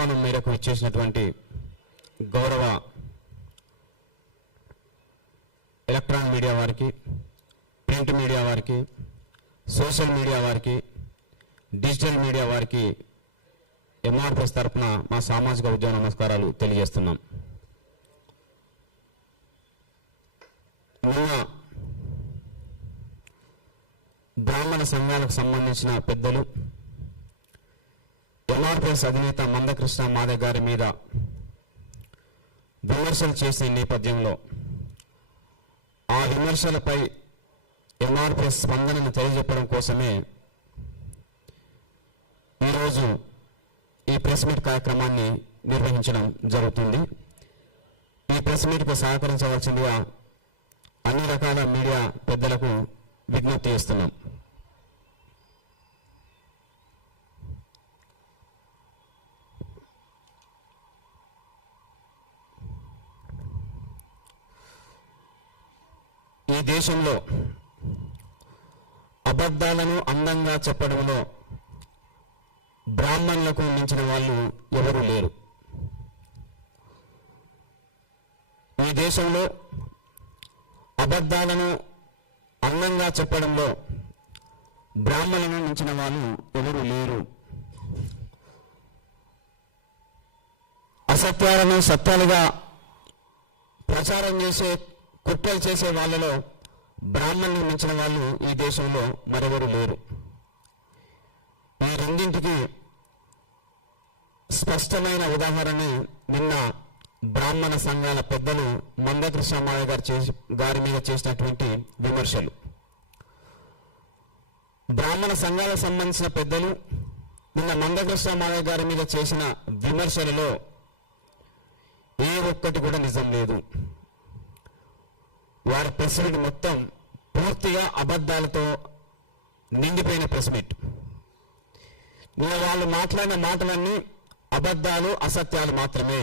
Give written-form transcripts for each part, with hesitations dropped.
ఆహ్వానం మేరకు ఇచ్చేసినటువంటి గౌరవ ఎలక్ట్రానిక్ మీడియా వారికి, ప్రింట్ మీడియా వారికి, సోషల్ మీడియా వారికి, డిజిటల్ మీడియా వారికి ఎంఆర్పిఎస్ తరఫున మా సామాజిక ఉద్యమ నమస్కారాలు తెలియజేస్తున్నాం. నిన్న బ్రాహ్మణ సంఘాలకు సంబంధించిన పెద్దలు ఎంఆర్పిఎస్ అధినేత మందకృష్ణ మాదిగ గారి మీద విమర్శలు చేసే నేపథ్యంలో ఆ విమర్శలపై ఎంఆర్పిఎస్ స్పందనను తెలియజెప్పడం కోసమే ఈరోజు ఈ ప్రెస్ మీట్ కార్యక్రమాన్ని నిర్వహించడం జరుగుతుంది. ఈ ప్రెస్ మీట్కు సహకరించవలసిందిగా అన్ని రకాల మీడియా పెద్దలకు విజ్ఞప్తి చేస్తున్నాం. ఈ దేశంలో అబద్ధాలను అందంగా చెప్పడంలో బ్రాహ్మణులకు మించిన వాళ్ళు ఎవరూ లేరు. ఈ దేశంలో అబద్ధాలను అందంగా చెప్పడంలో బ్రాహ్మణులను మించిన వాళ్ళు ఎవరూ లేరు. అసత్యాలను సత్యాలుగా ప్రచారం చేసే, కుట్రలు చేసే వాళ్ళలో బ్రాహ్మణులను మించిన వాళ్ళు ఈ దేశంలో మరెవరూ లేరు. ఈ రెండింటికి స్పష్టమైన ఉదాహరణ నిన్న బ్రాహ్మణ సంఘాల పెద్దలు మందకృష్ణ మాదిగ గారి మీద చేసినటువంటి విమర్శలు. బ్రాహ్మణ సంఘాలకు సంబంధించిన పెద్దలు నిన్న మందకృష్ణ మాదిగ గారి మీద చేసిన విమర్శలలో ఏ ఒక్కటి కూడా నిజం లేదు. వారి ప్రెస్ మీట్ మొత్తం పూర్తిగా అబద్ధాలతో నిండిపోయిన ప్రెస్ మీట్. వాళ్ళు మాట్లాడిన మాటలన్నీ అబద్ధాలు, అసత్యాలు మాత్రమే.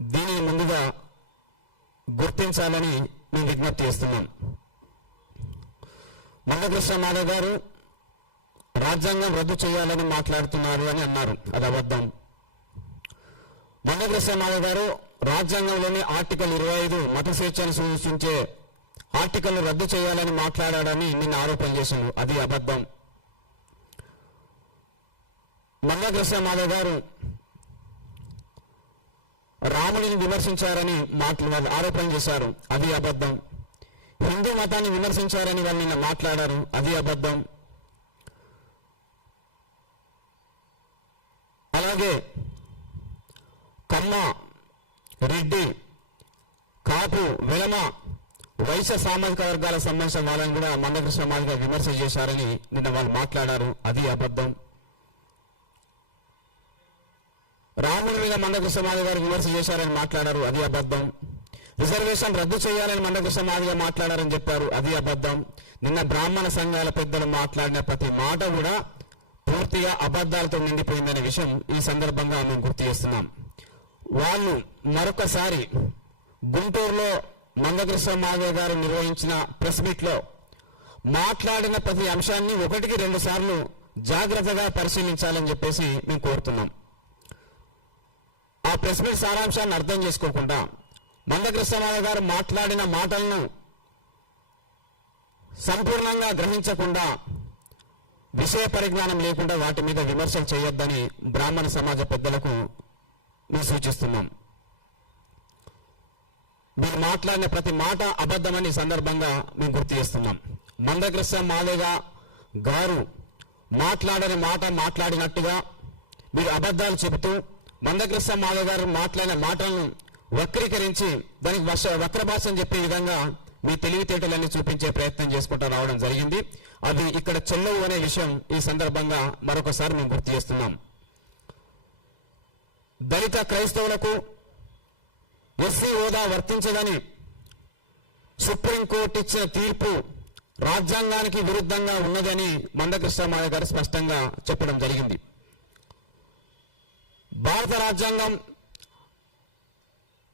దీనిని ముందుగా గుర్తించాలని మేము విజ్ఞప్తి చేస్తున్నాం. మందకృష్ణ మాదిగ గారు రాజ్యాంగం రద్దు చేయాలని మాట్లాడుతున్నారు అని అన్నారు, అది అబద్ధం. మందకృష్ణ మాదిగ గారు రాజ్యాంగంలోని ఆర్టికల్ 25 మత స్వేచ్ఛను సూచించే ఆర్టికల్ రద్దు చేయాలని మాట్లాడాడని నిన్న ఆరోపణ చేశారు, అది అబద్ధం. మందకృష్ణ మాదిగ గారు రాముడిని విమర్శించారని ఆరోపణ చేశారు, అది అబద్ధం. హిందూ మతాన్ని విమర్శించారని వాళ్ళు నిన్న మాట్లాడారు, అది అబద్ధం. అలాగే కమ్మ, రెడ్డి, కాపు, వెలమ, వైశ్య సామాజిక వర్గాలకు సంబంధించిన వాళ్ళని కూడా మందకృష్ణ మాదిగ విమర్శ చేశారని నిన్న వాళ్ళు మాట్లాడారు, అది అబద్ధం. రాముడి మీద మందకృష్ణ మాదిగ గారు విమర్శ చేశారని మాట్లాడారు, అది అబద్ధం. రిజర్వేషన్ రద్దు చేయాలని మందకృష్ణ మాదిగ మాట్లాడారని చెప్పారు, అది అబద్ధం. నిన్న బ్రాహ్మణ సంఘాల పెద్దలు మాట్లాడిన ప్రతి మాట కూడా పూర్తిగా అబద్ధాలతో నిండిపోయిందనే విషయం ఈ సందర్భంగా మేము గుర్తు చేస్తున్నాం. వాళ్ళు మరొకసారి గుంటూరులో మందకృష్ణ మాదిగ గారు నిర్వహించిన ప్రెస్ మీట్ లో మాట్లాడిన ప్రతి అంశాన్ని 1-2 సార్లు జాగ్రత్తగా పరిశీలించాలని చెప్పేసి మేము కోరుతున్నాం. ఆ ప్రెస్ మీట్ సారాంశాన్ని అర్థం చేసుకోకుండా మందకృష్ణ మాదిగ గారు మాట్లాడిన మాటలను సంపూర్ణంగా గ్రహించకుండా, విషయ పరిజ్ఞానం లేకుండా వాటి మీద విమర్శలు చేయొద్దని బ్రాహ్మణ సమాజ పెద్దలకు మేము సూచిస్తున్నాం. మీరు మాట్లాడిన ప్రతి మాట అబద్ధమని సందర్భంగా మేము గుర్తు చేస్తున్నాం. మందకృష్ణ మాదిగ గారు మాట్లాడని మాట మాట్లాడినట్టుగా మీరు అబద్ధాలు చెబుతూ మందకృష్ణ మాదిగ గారు మాట్లాడిన మాటలను వక్రీకరించి దానికి వక్ర భాష చెప్పే విధంగా మీ తెలివితేటలన్నీ చూపించే ప్రయత్నం చేసుకుంటూ రావడం జరిగింది. అది ఇక్కడ చెల్లవు అనే విషయం ఈ సందర్భంగా మరొకసారి మేము గుర్తు చేస్తున్నాం. దళిత క్రైస్తవులకు ఎస్సీ హోదా వర్తించదని సుప్రీంకోర్టు ఇచ్చిన తీర్పు రాజ్యాంగానికి విరుద్ధంగా ఉన్నదని మందకృష్ణ మాదిగ గారు స్పష్టంగా చెప్పడం జరిగింది. భారత రాజ్యాంగం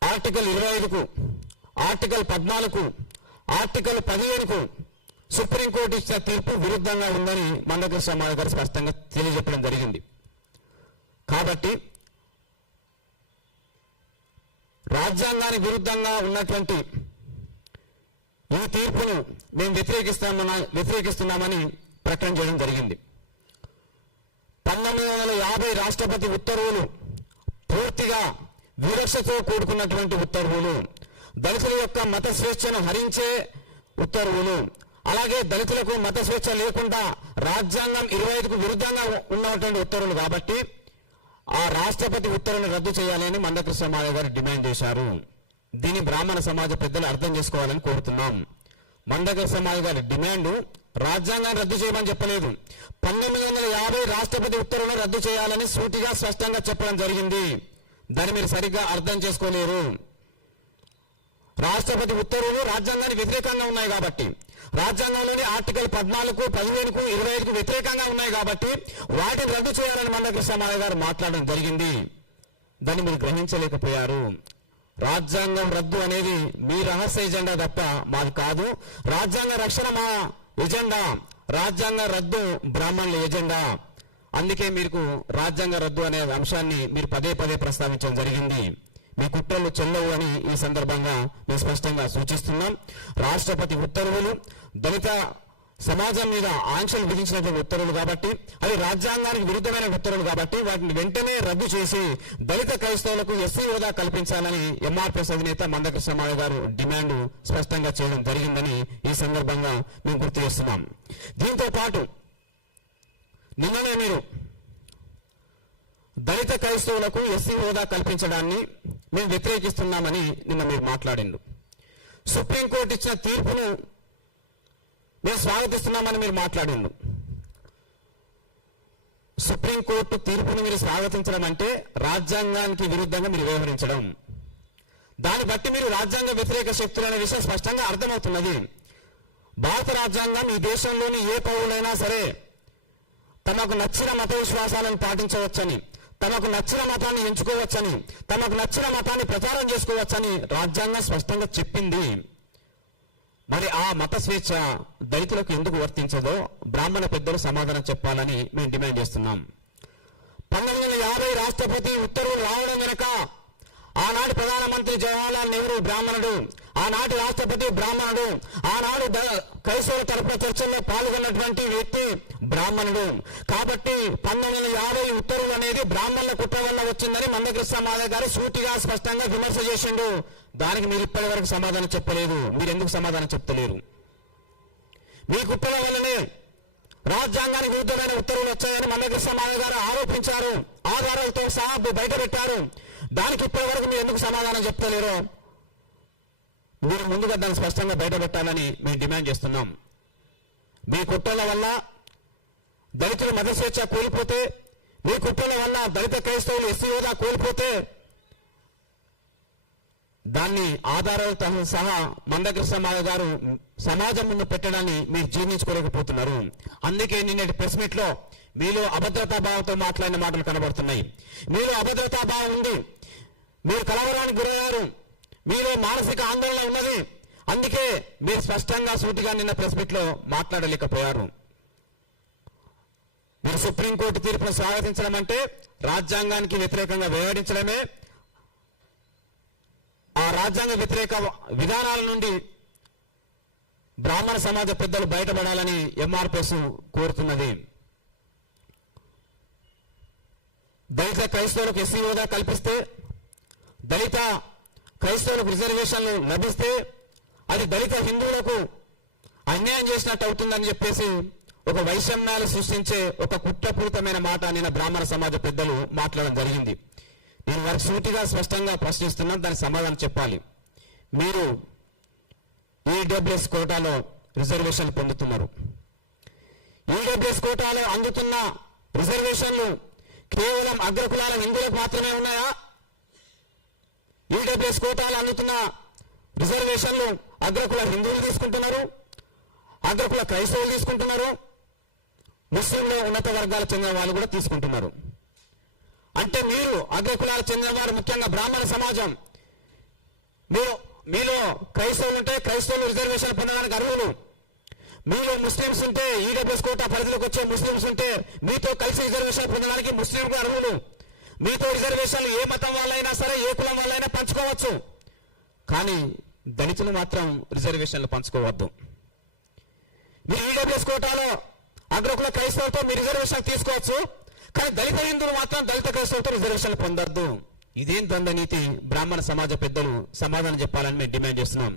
ఆర్టికల్ 25కు, ఆర్టికల్ 14కు, ఆర్టికల్ 15కు సుప్రీంకోర్టు ఇచ్చిన తీర్పు విరుద్ధంగా ఉందని మందకృష్ణ మాదిగ గారు స్పష్టంగా తెలియజెప్పడం జరిగింది. కాబట్టి రాజ్యాంగానికి విరుద్ధంగా ఉన్నటువంటి ఈ తీర్పును మేము వ్యతిరేకిస్తున్నామని ప్రకటన చేయడం జరిగింది. 1950 రాష్ట్రపతి ఉత్తర్వులు పూర్తిగా వివక్షతో కూడుకున్నటువంటి ఉత్తర్వులు, దళితుల యొక్క మత స్వేచ్ఛను హరించే ఉత్తర్వులు, అలాగే దళితులకు మత స్వేచ్ఛ లేకుండా రాజ్యాంగం 25కు విరుద్ధంగా ఉన్నటువంటి ఉత్తర్వులు కాబట్టి ఆ రాష్ట్రపతి ఉత్తర్వులను రద్దు చేయాలని మందకృష్ణ మాదిగ గారు డిమాండ్ చేశారు. దీన్ని బ్రాహ్మణ సమాజ పెద్దలు అర్థం చేసుకోవాలని కోరుతున్నాం. మందకృష్ణ మాదిగ గారి డిమాండ్ రాజ్యాంగాన్ని రద్దు చేయమని చెప్పలేదు. 1950 రాష్ట్రపతి ఉత్తర్వులను రద్దు చేయాలని సూటిగా స్పష్టంగా చెప్పడం జరిగింది. దాన్ని మీరు సరిగ్గా అర్థం చేసుకోలేరు. రాష్ట్రపతి ఉత్తర్వులు రాజ్యాంగానికి వ్యతిరేకంగా ఉన్నాయి కాబట్టి, రాజ్యాంగంలోని ఆర్టికల్ 14కు 15కు 25కు వ్యతిరేకంగా ఉన్నాయి కాబట్టి వాటిని రద్దు చేయాలని మందకృష్ణ మాదిగ గారు మాట్లాడడం జరిగింది. దాన్ని మీరు గ్రహించలేకపోయారు. రాజ్యాంగం రద్దు అనేది మీ రహస్య ఎజెండా తప్ప మాది కాదు. రాజ్యాంగ రక్షణ మా ఎజెండా, రాజ్యాంగ రద్దు బ్రాహ్మణుల ఎజెండా. అందుకే మీకు రాజ్యాంగ రద్దు అనే అంశాన్ని మీరు పదే పదే ప్రస్తావించడం జరిగింది. మీ కుట్రలు చెల్లవు అని ఈ సందర్భంగా మేము స్పష్టంగా సూచిస్తున్నాం. రాష్ట్రపతి ఉత్తర్వులు దళిత సమాజం మీద ఆంక్షలు విధించినటువంటి ఉత్తర్వులు కాబట్టి, అవి రాజ్యాంగానికి విరుద్ధమైన ఉత్తర్వులు కాబట్టి వాటిని వెంటనే రద్దు చేసి దళిత క్రైస్తవులకు ఎస్సీ హోదా కల్పించాలని ఎంఆర్పీఎస్ అధినేత మందకృష్ణ మాదిగ గారు డిమాండ్ స్పష్టంగా చేయడం జరిగిందని ఈ సందర్భంగా మేము గుర్తు చేస్తున్నాం. దీంతో పాటు నిన్ననే మీరు దళిత క్రైస్తవులకు ఎస్సీ హోదా కల్పించడాన్ని మేము వ్యతిరేకిస్తున్నామని నిన్న మీరు మాట్లాడిండు. సుప్రీంకోర్టు ఇచ్చిన తీర్పును మేము స్వాగతిస్తున్నామని మీరు మాట్లాడిండు. సుప్రీంకోర్టు తీర్పును మీరు స్వాగతించడం అంటే రాజ్యాంగానికి విరుద్ధంగా మీరు వ్యవహరించడం. దాన్ని బట్టి మీరు రాజ్యాంగ వ్యతిరేక శక్తులు అనే విషయం స్పష్టంగా అర్థమవుతున్నది. భారత రాజ్యాంగం ఈ దేశంలోని ఏ పౌరులైనా సరే తమకు నచ్చిన మత విశ్వాసాలను పాటించవచ్చని, తమకు నచ్చిన మతాన్ని ఎంచుకోవచ్చని, తమకు నచ్చిన మతాన్ని ప్రచారం చేసుకోవచ్చని రాజ్యాంగం స్పష్టంగా చెప్పింది. మరి ఆ మత స్వేచ్ఛ దళితులకు ఎందుకు వర్తించదో బ్రాహ్మణ పెద్దలు సమాధానం చెప్పాలని మేము డిమాండ్ చేస్తున్నాం. 1950 రాష్ట్రపతి ఉత్తర్వులు రావడం వెనుక ఆనాటి ప్రధానమంత్రి జవహర్లాల్ నెహ్రూ బ్రాహ్మణుడు, ఆనాటి రాష్ట్రపతి బ్రాహ్మణుడు, ఆనాడు క్రైస్తవుల తరపున చర్చల్లో పాల్గొన్నటువంటి వ్యక్తి బ్రాహ్మణుడు. కాబట్టి 1950 ఉత్తర్వులు అనేది బ్రాహ్మణుల కుట్ర వల్ల వచ్చిందని మందకృష్ణ మాదిగ గారు సూటిగా స్పష్టంగా విమర్శ చేసిండు. దానికి మీరు ఇప్పటి వరకు సమాధానం చెప్పలేదు. మీరు ఎందుకు సమాధానం చెప్తలేరు? మీ కుట్రల వల్లనే రాజ్యాంగానికి విరుద్ధమైన ఉత్తర్వులు వచ్చాయని మందకృష్ణ మాదిగ గారు ఆరోపించారు. ఆధారాలతో సహా బయటపెట్టారు. దానికి ఇప్పటి వరకు మీరు ఎందుకు సమాధానం చెప్తలేరు? మీరు ముందుగా దాన్ని స్పష్టంగా బయటపెట్టాలని మేము డిమాండ్ చేస్తున్నాం. మీ కుట్రల వల్ల దళితులు మత స్వేచ్ఛ కోల్పోతే, మీ కుట్రల వల్ల దళిత క్రైస్తవులు ఎస్సీ హోదా కోల్పోతే దాన్ని ఆధారాలతో సహా మందకృష్ణ మాదిగ గారు సమాజం ముందు పెట్టడాన్ని మీరు జీర్ణించుకోలేకపోతున్నారు. అందుకే నిన్నటి ప్రెస్ మీట్ లో మీలో అభద్రతా భావంతో మాట్లాడిన మాటలు కనబడుతున్నాయి. మీలో అభద్రతా భావం ఉంది, మీరు కలవరానికి గురయ్యారు, మీలో మానసిక ఆందోళన ఉన్నది. అందుకే మీరు స్పష్టంగా సూటిగా నిన్న ప్రెస్ మీట్ లో మాట్లాడలేకపోయారు. మీరు సుప్రీంకోర్టు తీర్పును స్వాగతించడం అంటే రాజ్యాంగానికి వ్యతిరేకంగా వ్యవహరించడమే. ఆ రాజ్యాంగ వ్యతిరేక విధానాల నుండి బ్రాహ్మణ సమాజ పెద్దలు బయటపడాలని ఎంఆర్పీఎస్ కోరుతున్నది. దళిత క్రైస్తవులకు ఎస్సీ హోదా కల్పిస్తే, దళిత క్రైస్తవులకు రిజర్వేషన్లు లభిస్తే అది దళిత హిందువులకు అన్యాయం చేసినట్టు అవుతుందని చెప్పేసి ఒక వైషమ్యాలు సృష్టించే ఒక కుట్రపూరితమైన మాట నిన్న బ్రాహ్మణ సమాజ పెద్దలు మాట్లాడడం జరిగింది. నేను వారికి సూటిగా స్పష్టంగా ప్రశ్నిస్తున్నాను, దానికి సమాధానం చెప్పాలి. మీరు ఈడబ్ల్యూఎస్ కోటాలో రిజర్వేషన్లు పొందుతున్నారు. ఈడబ్ల్యూఎస్ కోటాలో అందుతున్న రిజర్వేషన్లు కేవలం అగ్రకులాల హిందువులకు మాత్రమే ఉన్నాయా? ఈడబ్ల్యూఎస్ కోటాలు అందుతున్న రిజర్వేషన్లు అగ్రకుల హిందువులు తీసుకుంటున్నారు, అగ్రకుల క్రైస్తవులు తీసుకుంటున్నారు, ముస్లింలు ఉన్నత వర్గాలకు చెందిన వాళ్ళు కూడా తీసుకుంటున్నారు. అంటే మీరు అగ్రకులాలకు చెందిన వారు, ముఖ్యంగా బ్రాహ్మణ సమాజం, మీలో క్రైస్తవులు ఉంటే క్రైస్తవులు రిజర్వేషన్ పొందడానికి అర్హులు, మీలో ముస్లింస్ ఉంటే ఈడబ్ల్యూఎస్ కోటా పరిధిలోకి వచ్చే ముస్లింస్ ఉంటే మీతో కలిసి రిజర్వేషన్ పొందడానికి ముస్లింలు అర్హులు, మీతో రిజర్వేషన్లు ఏ మతం వాళ్ళైనా సరే, ఏ కులం వాళ్ళైనా పంచుకోవచ్చు, కానీ దళితులు మాత్రం రిజర్వేషన్లు పంచుకోవద్దు. మీరు ఈడబ్ల్యూఎస్ కోటాలో అగ్రకుల క్రైస్తవులతో మీరు రిజర్వేషన్ తీసుకోవచ్చు, కానీ దళిత హిందువులు మాత్రం దళిత క్రైస్తవులతో రిజర్వేషన్లు పొందొద్దు. ఇదేం ద్వంద్వ నీతి? బ్రాహ్మణ సమాజ పెద్దలు సమాధానం చెప్పాలని మేము డిమాండ్ చేస్తున్నాం.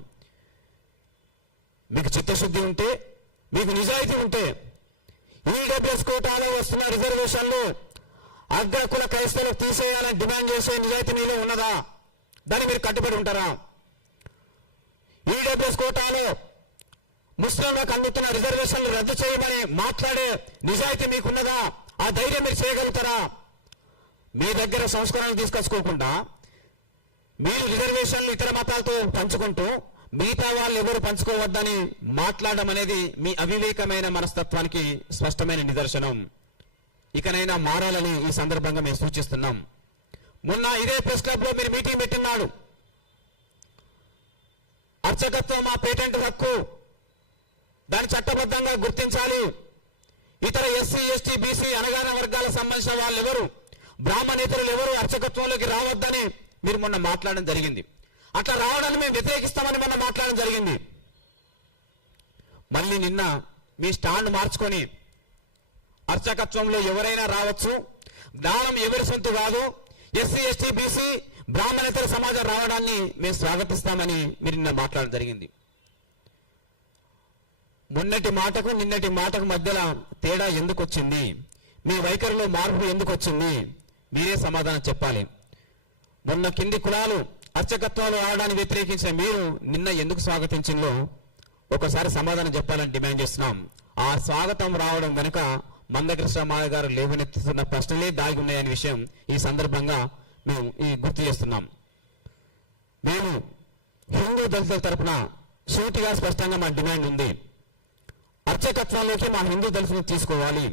మీకు చిత్తశుద్ధి ఉంటే, మీకు నిజాయితీ ఉంటే, ఈడబ్ల్యూఎస్ కోటాలో వస్తున్న రిజర్వేషన్లు అగ్రకుల క్రైస్తవులకు తీసేయాలని డిమాండ్ చేసే నిజాయితీ మీలో ఉన్నదా? దాన్ని మీరు కట్టుబడి ఉంటారా? ఈడబ్ల్యూఎస్ కోటాలో ముస్లింలకు అందుతున్న రిజర్వేషన్లు రద్దు చేయమని మాట్లాడే నిజాయితీ మీకున్నదా? ఆ ధైర్యం మీరు చేయగలుగుతారా? మీ దగ్గర సంస్కరణలు తీసుకొచ్చుకోకుండా మీరు రిజర్వేషన్లు ఇతర మతాలతో పంచుకుంటూ మిగతా వాళ్ళు ఎవరు పంచుకోవద్దని మాట్లాడడం అనేది మీ అవివేకమైన మనస్తత్వానికి స్పష్టమైన నిదర్శనం. ఇకనైనా మారాలని ఈ సందర్భంగా మేము సూచిస్తున్నాం. మొన్న ఇదే ప్రెస్ క్లబ్ లో మీరు మీటింగ్ పెట్టినాడు. అర్చకత్వం మా పేటెంట్ హక్కు, దాన్ని చట్టబద్ధంగా గుర్తించాలి. ఇతర ఎస్సీ, ఎస్టీ, బీసీ అణగారిన వర్గాలకు సంబంధించిన వాళ్ళు ఎవరు, బ్రాహ్మణేతరులు ఎవరు అర్చకత్వంలోకి రావద్దని మీరు మొన్న మాట్లాడడం జరిగింది. అట్లా రావడాన్ని మేము వ్యతిరేకిస్తామని మొన్న మాట్లాడడం జరిగింది. మళ్ళీ నిన్న మీ స్టాండ్ మార్చుకొని అర్చకత్వంలో ఎవరైనా రావచ్చు, జ్ఞానం ఎవరి సొంత కాదు, ఎస్సీ, ఎస్టీ, బీసీ బ్రాహ్మణేతర సమాజం రావడాన్ని మేము స్వాగతిస్తామని మీరు నిన్న మాట్లాడడం జరిగింది. మొన్నటి మాటకు నిన్నటి మాటకు మధ్యలో తేడా ఎందుకు వచ్చింది? మీ వైఖరిలో మార్పు ఎందుకు వచ్చింది? మీరే సమాధానం చెప్పాలి. మొన్న కింది కులాలు అర్చకత్వాలు రావడాన్ని వ్యతిరేకించిన మీరు నిన్న ఎందుకు స్వాగతించిందో ఒకసారి సమాధానం చెప్పాలని డిమాండ్ చేస్తున్నాం. ఆ స్వాగతం రావడం వెనుక మందకృష్ణ మాయ గారు లేవనెత్తుతున్న ప్రశ్నలే దాగి ఉన్నాయనే విషయం ఈ సందర్భంగా మేము గుర్తు చేస్తున్నాం. మేము హిందూ దళితుల తరఫున సూటిగా స్పష్టంగా మా డిమాండ్ ఉంది. అర్చకత్వంలోకి మా హిందూ దళితులను తీసుకోవాలి.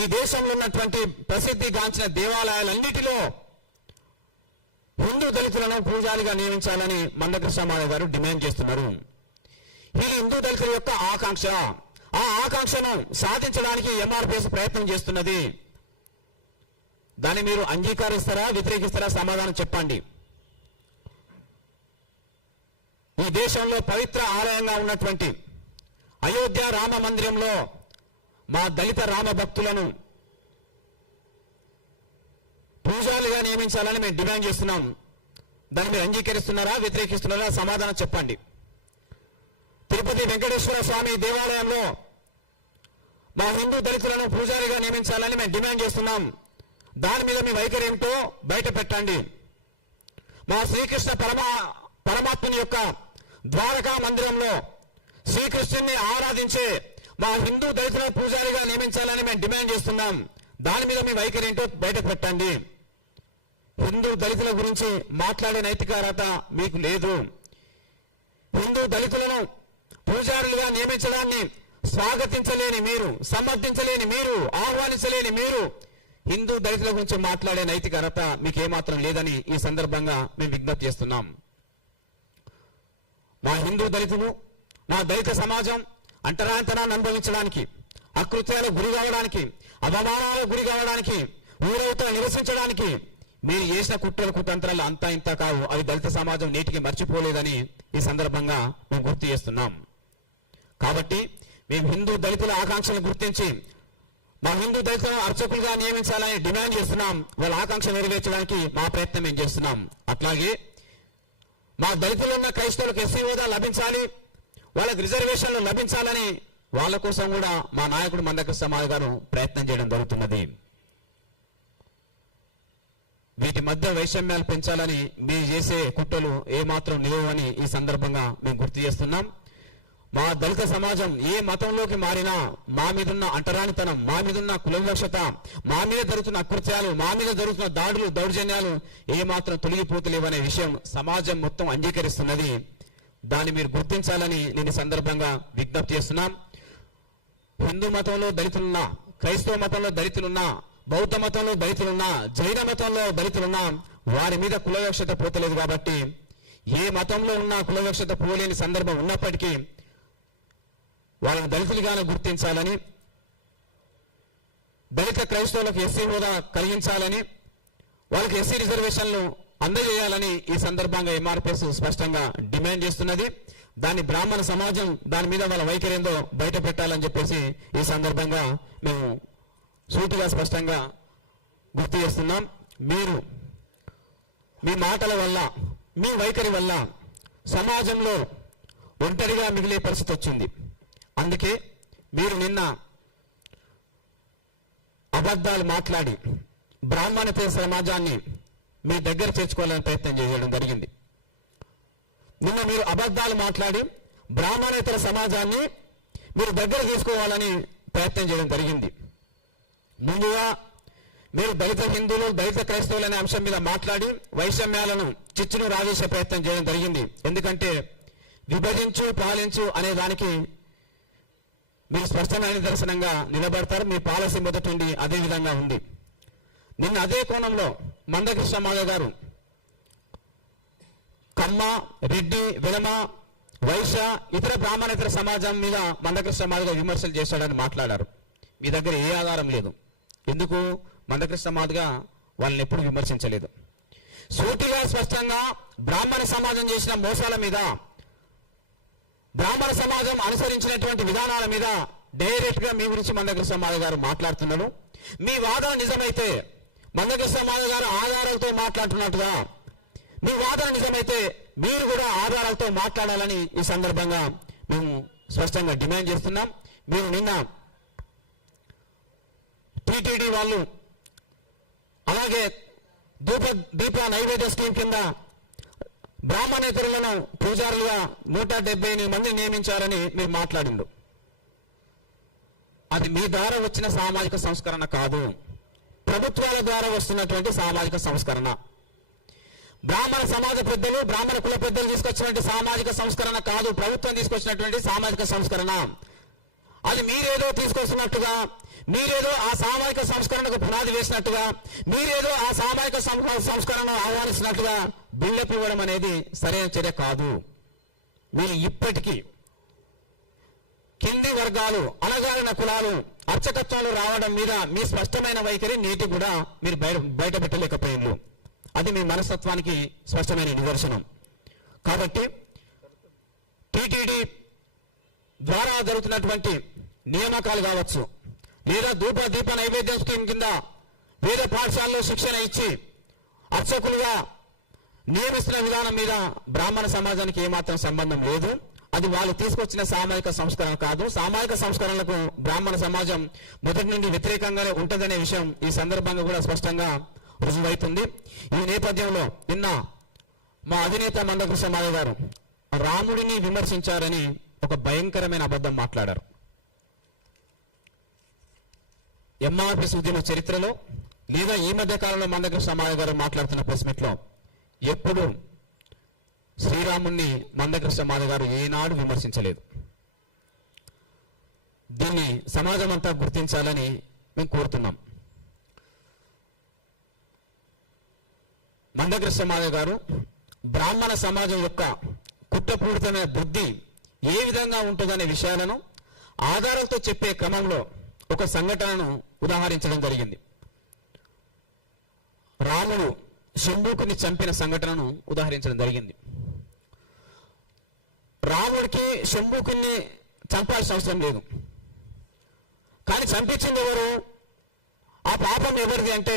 ఈ దేశంలో ఉన్నటువంటి ప్రసిద్ధిగాంచిన దేవాలయాలన్నిటిలో హిందూ దళితులను పూజారిగా నియమించాలని మందకృష్ణ మాయ గారు డిమాండ్ చేస్తున్నారు. ఇది హిందూ దళితుల యొక్క ఆకాంక్ష. ఆ ఆకాంక్షను సాధించడానికి ఎంఆర్పిఎస్ ప్రయత్నం చేస్తున్నది. దాన్ని మీరు అంగీకరిస్తారా, వ్యతిరేకిస్తారా? సమాధానం చెప్పండి. ఈ దేశంలో పవిత్ర ఆలయంగా ఉన్నటువంటి అయోధ్య రామ మందిరంలో మా దళిత రామ భక్తులను పూజారులుగా నియమించాలని మేము డిమాండ్ చేస్తున్నాం. దాన్ని మీరు అంగీకరిస్తున్నారా, వ్యతిరేకిస్తున్నారా? సమాధానం చెప్పండి. తిరుపతి వెంకటేశ్వర స్వామి దేవాలయంలో మా హిందూ దళితులను పూజారిగా నియమించాలని మేము డిమాండ్ చేస్తున్నాం. దాని మీద మీ వైఖరి ఏమిటో బయట పెట్టండి. మా శ్రీకృష్ణ పరమాత్ముని యొక్క ద్వారకా మందిరంలో శ్రీకృష్ణుని ఆరాధించే మా హిందూ దళితులను పూజారిగా నియమించాలని మేము డిమాండ్ చేస్తున్నాం. దాని మీద మీ వైఖరి ఏంటో బయట పెట్టండి. హిందూ దళితుల గురించి మాట్లాడే నైతిక అర్హత మీకు లేదు. హిందూ దళితులను పూజారులుగా నియమించడాన్ని స్వాగతించలేని మీరు, సమర్థించలేని మీరు, ఆహ్వానించలేని మీరు హిందూ దళితుల గురించి మాట్లాడే నైతిక అర్హత మీకు ఏమాత్రం లేదని ఈ సందర్భంగా మేము విజ్ఞప్తి చేస్తున్నాం. మా హిందూ దళితులు, మా దళిత సమాజం అంటరాంతరాన్ని అనుభవించడానికి, అకృత్యాలకు గురి కావడానికి, అవమానాలకు గురి కావడానికి, ఊరేతో నివసించడానికి మీరు చేసిన కుట్రల కుతంత్రాలు అంతా ఇంత కావు. అవి దళిత సమాజం నేటికి మర్చిపోలేదని ఈ సందర్భంగా మేము గుర్తు చేస్తున్నాం. కాబట్టి మేము హిందూ దళితుల ఆకాంక్షలను గుర్తించి మా హిందూ దళితులను అర్చకులుగా నియమించాలని డిమాండ్ చేస్తున్నాం. వాళ్ళ ఆకాంక్ష నెరవేర్చడానికి మా ప్రయత్నం మేము చేస్తున్నాం. అట్లాగే మా దళితులు ఉన్న క్రైస్తవులకు ఎస్సీ హోదా లభించాలి, వాళ్ళకి రిజర్వేషన్లు లభించాలని వాళ్ళ కోసం కూడా మా నాయకుడు మందకృష్ణ మాయ గారు ప్రయత్నం చేయడం జరుగుతున్నది. వీటి మధ్య వైషమ్యాలు పెంచాలని మీరు చేసే కుట్రలు ఏమాత్రం నిలవని ఈ సందర్భంగా మేము గుర్తు చేస్తున్నాం. మా దళిత సమాజం ఏ మతంలోకి మారినా మా మీదున్న అంటరానితనం, మా మీదున్న కులవివక్షత, మా మీద జరుగుతున్న అకృత్యాలు, మా మీద జరుగుతున్న దాడులు, దౌర్జన్యాలు ఏమాత్రం తొలగిపోతలేవనే విషయం సమాజం మొత్తం అంగీకరిస్తున్నది. దాన్ని మీరు గుర్తించాలని నేను ఈ సందర్భంగా విజ్ఞప్తి చేస్తున్నాం. హిందూ మతంలో దళితులున్నా, క్రైస్తవ మతంలో దళితులున్నా, బౌద్ధ మతంలో దళితులున్నా, జైన మతంలో దళితులున్నా వారి మీద కులవివక్షత పోతలేదు. కాబట్టి ఏ మతంలో ఉన్నా కులవివక్షత పోలేని సందర్భం ఉన్నప్పటికీ వాళ్ళని దళితులుగానే గుర్తించాలని, దళిత క్రైస్తవులకు ఎస్సీ హోదా కలిగించాలని, వాళ్ళకి ఎస్సీ రిజర్వేషన్లు అందజేయాలని ఈ సందర్భంగా ఎంఆర్పిఎస్ స్పష్టంగా డిమాండ్ చేస్తున్నది. దాన్ని బ్రాహ్మణ సమాజం దాని మీద వాళ్ళ వైఖరి ఏందో బయట పెట్టాలని చెప్పేసి ఈ సందర్భంగా మేము సూటిగా స్పష్టంగా గుర్తు చేస్తున్నాం. మీరు మీ మాటల వల్ల మీ వైఖరి వల్ల సమాజంలో ఒంటరిగా మిగిలే పరిస్థితి వచ్చింది. అందుకే మీరు నిన్న అబద్ధాలు మాట్లాడి బ్రాహ్మణేతర సమాజాన్ని మీ దగ్గర చేర్చుకోవాలని ప్రయత్నం చేయడం జరిగింది. నిన్న మీరు అబద్ధాలు మాట్లాడి బ్రాహ్మణేతర సమాజాన్ని మీరు దగ్గర చేసుకోవాలని ప్రయత్నం చేయడం జరిగింది. ముందుగా మీరు దళిత హిందువులు దళిత క్రైస్తవులు అనే అంశం మీద మాట్లాడి వైషమ్యాలను చిచ్చును రాజేసే ప్రయత్నం చేయడం జరిగింది. ఎందుకంటే విభజించు పాలించు అనే దానికి మీరు స్పష్టమైన నిదర్శనంగా నిలబడతారు. మీ పాలసీ మొదటి నుండి అదే విధంగా ఉంది. నిన్న అదే కోణంలో మందకృష్ణ మాధవ్ గారు కమ్మ, రెడ్డి, వెలమ, వైశ్య ఇతర బ్రాహ్మణేతర సమాజం మీద మందకృష్ణ మాధవ్ గారు విమర్శలు చేశాడని మాట్లాడారు. మీ దగ్గర ఏ ఆధారం లేదు. ఎందుకు? మందకృష్ణ మాదిగా వాళ్ళని ఎప్పుడు విమర్శించలేదు. సూటిగా స్పష్టంగా బ్రాహ్మణ సమాజం చేసిన మోసాల మీద, బ్రాహ్మణ సమాజం అనుసరించినటువంటి విధానాల మీద డైరెక్ట్ గా మీ గురించి మందకృష్ణ మాదిగ గారు మాట్లాడుతున్నారు. మీ వాదన నిజమైతే మందకృష్ణ మాదిగ గారు ఆధారాలతో మాట్లాడుతున్నట్టుగా, మీ వాదన నిజమైతే మీరు కూడా ఆధారాలతో మాట్లాడాలని ఈ సందర్భంగా మేము స్పష్టంగా డిమాండ్ చేస్తున్నాం. మీరు నిన్న టీటీడీ వాళ్ళు అలాగే దీప నైవేద్య స్కీమ్ కింద బ్రాహ్మణేతరులను పూజారులుగా 178 మంది నియమించారని మీరు మాట్లాడిండు. అది మీ ద్వారా వచ్చిన సామాజిక సంస్కరణ కాదు, ప్రభుత్వాల ద్వారా వస్తున్నటువంటి సామాజిక సంస్కరణ. బ్రాహ్మణ సమాజ పెద్దలు, బ్రాహ్మణ కుల పెద్దలు తీసుకొచ్చినటువంటి సామాజిక సంస్కరణ కాదు, ప్రభుత్వం తీసుకొచ్చినటువంటి సామాజిక సంస్కరణ. అది మీరేదో తీసుకొస్తున్నట్టుగా, మీరేదో ఆ సామాజిక సంస్కరణకు పునాది వేసినట్టుగా, మీరేదో ఆ సామాజిక సంస్కరణను ఆహ్వానిస్తున్నట్టుగా బిల్డప్ ఇవ్వడం అనేది సరైన చర్య కాదు. మీరు ఇప్పటికీ కింది వర్గాలు, అణగారిన కులాలు అర్చకత్వాలు రావడం మీద మీ స్పష్టమైన వైఖరి నేటి కూడా మీరు బయట పెట్టలేకపోయింది. అది మీ మనస్తత్వానికి స్పష్టమైన నిదర్శనం. కాబట్టి టీటీడీ ద్వారా జరుగుతున్నటువంటి నియామకాలు కావచ్చు, లేదా దీప నైవేద్యం స్కీమ్ కింద వేద పాఠశాలలో శిక్షణ ఇచ్చి అర్చకులుగా నియమిస్తున్న విధానం మీద బ్రాహ్మణ సమాజానికి ఏమాత్రం సంబంధం లేదు. అది వాళ్ళు తీసుకొచ్చిన సామాజిక సంస్కరణ కాదు. సామాజిక సంస్కరణలకు బ్రాహ్మణ సమాజం మొదటి నుండి వ్యతిరేకంగానే ఉంటుందనే విషయం ఈ సందర్భంగా కూడా స్పష్టంగా రుజువైతుంది. ఈ నేపథ్యంలో నిన్న మా అధినేత మందకృష్ణ మాధవ్ గారు రాముడిని విమర్శించారని ఒక భయంకరమైన అబద్ధం మాట్లాడారు. ఎంఆర్పిఎస్ ఉద్యమ చరిత్రలో లేదా ఈ మధ్య కాలంలో మందకృష్ణ మాధవ్ గారు మాట్లాడుతున్న ప్రెస్ మీట్ లో ఎప్పుడు శ్రీరాముణ్ణి మందకృష్ణ మాధవ్ గారు ఏనాడు విమర్శించలేదు. దీన్ని సమాజం అంతా గుర్తించాలని మేము కోరుతున్నాం. మందకృష్ణ మాధవ్ గారు బ్రాహ్మణ సమాజం యొక్క కుట్రపూరితమైన బుద్ధి ఏ విధంగా ఉంటుందనే విషయాలను ఆధారాలతో చెప్పే క్రమంలో ఒక సంఘటనను ఉదాహరించడం జరిగింది. రాముడు శంభూకుని చంపిన సంఘటనను ఉదాహరించడం జరిగింది. రాముడికి శంభూకుని చంపాల్సిన అవసరం లేదు, కానీ చంపించింది ఎవరు? ఆ పాపం ఎవరిది అంటే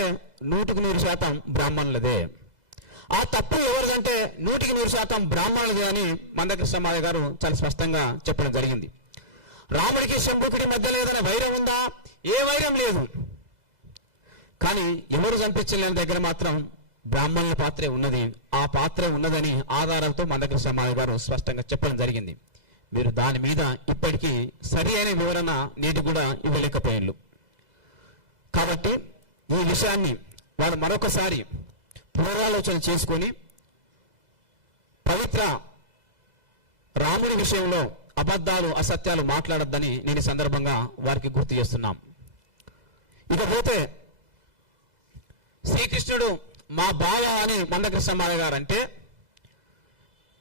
100% బ్రాహ్మణులదే. ఆ తప్పు ఎవరిదంటే 100% బ్రాహ్మణులదే అని మందకృష్ణ మాధవ్ గారు చాలా స్పష్టంగా చెప్పడం జరిగింది. రాముడికి శంభుకుడి మధ్యలో ఏదైనా వైరం ఉందా? ఏ వైరం లేదు. కానీ ఎవరు చంపించలేని దగ్గర మాత్రం బ్రాహ్మణుల పాత్రే ఉన్నది. ఆ పాత్ర ఉన్నదని ఆధారాలతో మందకృష్ణ మాధవ్ గారు స్పష్టంగా చెప్పడం జరిగింది. మీరు దాని మీద ఇప్పటికీ సరి అయిన వివరణ నేటి కూడా ఇవ్వలేకపోయారు. కాబట్టి ఈ విషయాన్ని వారు మరొకసారి పునరాలోచన చేసుకొని పవిత్ర రాముడి విషయంలో అబద్ధాలు అసత్యాలు మాట్లాడొద్దని నేను ఈ సందర్భంగా వారికి గుర్తు చేస్తున్నాం. ఇకపోతే శ్రీకృష్ణుడు మా బావ అని మందకృష్ణ మాధవ్ గారు అంటే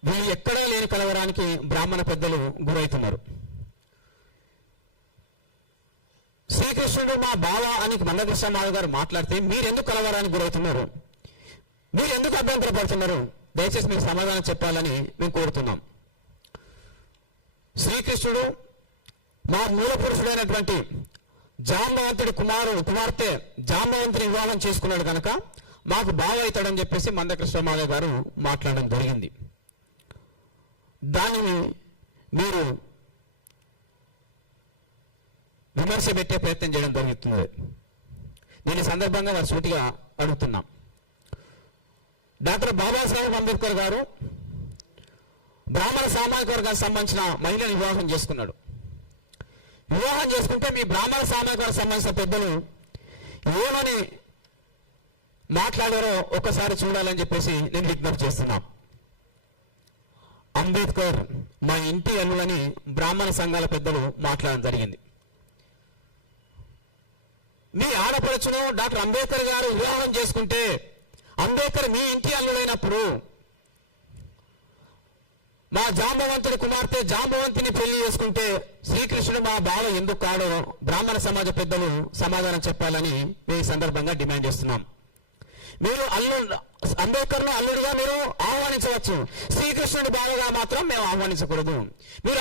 వీళ్ళు ఎక్కడా లేని కలవరానికి బ్రాహ్మణ పెద్దలు గురవుతున్నారు. శ్రీకృష్ణుడు మా బావ అని మందకృష్ణ మాధవ్ గారు మాట్లాడితే మీరెందుకు కలవరానికి గురవుతున్నారు? మీరు ఎందుకు అభ్యంతరపడుతున్నారు? దయచేసి మీకు సమాధానం చెప్పాలని మేము కోరుతున్నాం. శ్రీకృష్ణుడు మా మూల పురుషుడైనటువంటి జాంబవంతుడి కుమార్తె జాంబవంతుని వివాహం చేసుకున్నాడు కనుక మాకు బావ అవుతాడని చెప్పేసి మందకృష్ణ మాధవ్ గారు మాట్లాడడం జరిగింది. దానిని మీరు విమర్శ పెట్టే ప్రయత్నం చేయడం జరుగుతుంది. నేను ఈ సందర్భంగా వారి సూటిగా అడుగుతున్నాం. డాక్టర్ బాబాసాహెబ్ అంబేద్కర్ గారు బ్రాహ్మణ సామాజిక వర్గానికి సంబంధించిన మహిళను వివాహం చేసుకున్నాడు. వివాహం చేసుకుంటే మీ బ్రాహ్మణ సామాజిక వర్గానికి సంబంధించిన పెద్దలు ఏమని మాట్లాడారో ఒక్కసారి చూడాలని చెప్పేసి నేను విజ్ఞప్తి చేస్తున్నాం. అంబేద్కర్ మా ఇంటి అల్లులని బ్రాహ్మణ సంఘాల పెద్దలు మాట్లాడడం జరిగింది. మీ ఆడపడుచును డాక్టర్ అంబేద్కర్ గారు వివాహం చేసుకుంటే అంబేద్కర్ మీ ఇంటి అల్లుడైనప్పుడు మా జాంబవంతుడి కుమార్తె జాంబవంతిని పెళ్లి చేసుకుంటే శ్రీకృష్ణుడు మా బావ ఎందుకు కాడో బ్రాహ్మణ సమాజ పెద్దలు సమాధానం చెప్పాలని మేము ఈ సందర్భంగా డిమాండ్ చేస్తున్నాం. మీరు అంబేద్కర్ను అల్లుడిగా మీరు ఆహ్వానించవచ్చు, శ్రీకృష్ణుడి బావగా మాత్రం మేము ఆహ్వానించకూడదు. మీరు